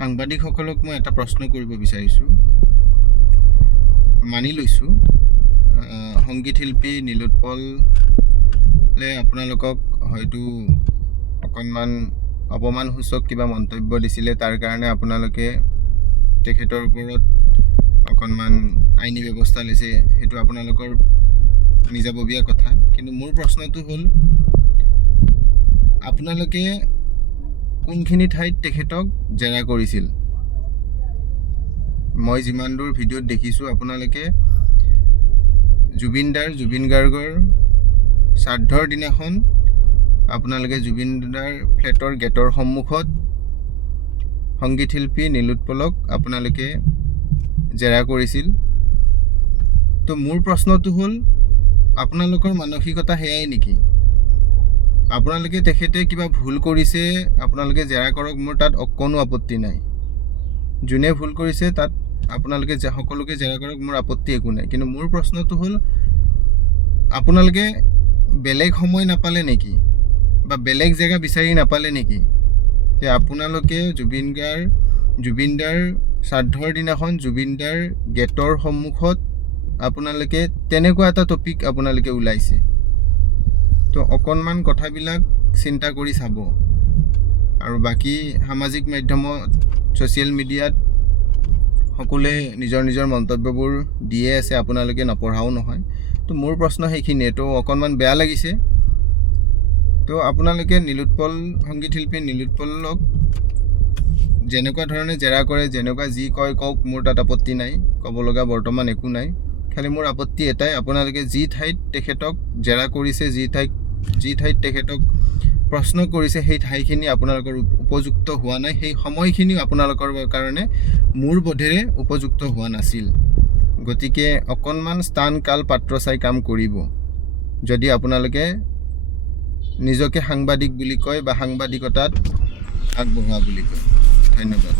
সাংবাদিকসকলক মই এটা প্ৰশ্ন কৰিব বিচাৰিছোঁ। মানি লৈছোঁ সংগীত শিল্পী নীলোৎপলে আপোনালোকক হয়তো অকণমান অপমানসূচক কিবা মন্তব্য দিছিলে, তাৰ কাৰণে আপোনালোকে তেখেতৰ ওপৰত অকণমান আইনী ব্যৱস্থা লৈছে। সেইটো আপোনালোকৰ নিজাববীয়া কথা। কিন্তু মোৰ প্ৰশ্নটো হ'ল, আপোনালোকে কোনখিনি ঠাইত তেখেতক জেৰা কৰিছিল? মই যিমান দূৰ ভিডিঅ'ত দেখিছোঁ, আপোনালোকে জুবিন গাৰ্গৰ শ্ৰাদ্ধৰ দিনাখন আপোনালোকে জুবিনদাৰ ফ্লেটৰ গেটৰ সন্মুখত সংগীত শিল্পী নীলোৎপলক আপোনালোকে জেৰা কৰিছিল। তো মোৰ প্ৰশ্নটো হ'ল, আপোনালোকৰ মানসিকতা সেয়াই নেকি? আপোনালোকে তেখেতে কিবা ভুল কৰিছে, আপোনালোকে জেৰা কৰক, মোৰ তাত অকণো আপত্তি নাই। যোনে ভুল কৰিছে তাত আপোনালোকে সকলোকে জেৰা কৰক, মোৰ আপত্তি একো নাই। কিন্তু মোৰ প্ৰশ্নটো হ'ল, আপোনালোকে বেলেগ সময় নাপালে নেকি, বা বেলেগ জেগা বিচাৰি নাপালে নেকি যে আপোনালোকে জুবিনদাৰ শ্ৰাদ্ধৰ দিনাখন জুবিনদাৰ গেটৰ সন্মুখত আপোনালোকে তেনেকুৱা এটা টপিক আপোনালোকে ওলাইছে? তো অকণমান কথাবিলাক চিন্তা কৰি চাব। আৰু বাকী সামাজিক মাধ্যমত, ছ'চিয়েল মিডিয়াত সকলোৱে নিজৰ মন্তব্যবোৰ দিয়ে আছে, আপোনালোকে নপঢ়াও নহয়। তো মোৰ প্ৰশ্ন সেইখিনিয়ে। তো অকণমান বেয়া লাগিছে। তো আপোনালোকে সংগীত শিল্পী নীলোৎপলক যেনেকুৱা ধৰণে জেৰা কৰে, যেনেকুৱা যি কয় কওক, মোৰ তাত আপত্তি নাই, ক'ব লগা বৰ্তমান একো নাই। খালি মোৰ আপত্তি এটাই, আপোনালোকে যি ঠাইত তেখেতক জেৰা কৰিছে, যি ঠাইত তেখেতক প্ৰশ্ন কৰিছে, সেই ঠাইখিনি আপোনালোকৰ উপযুক্ত হোৱা নাই। সেই সময়খিনিও আপোনালোকৰ কাৰণে মোৰ বোধেৰে উপযুক্ত হোৱা নাছিল। গতিকে অকণমান স্থান কাল পাত্ৰ চাই কাম কৰিব, যদি আপোনালোকে নিজকে সাংবাদিক বুলি কয় বা সাংবাদিকতাত আগবঢ়োৱা বুলি কয়। ধন্যবাদ।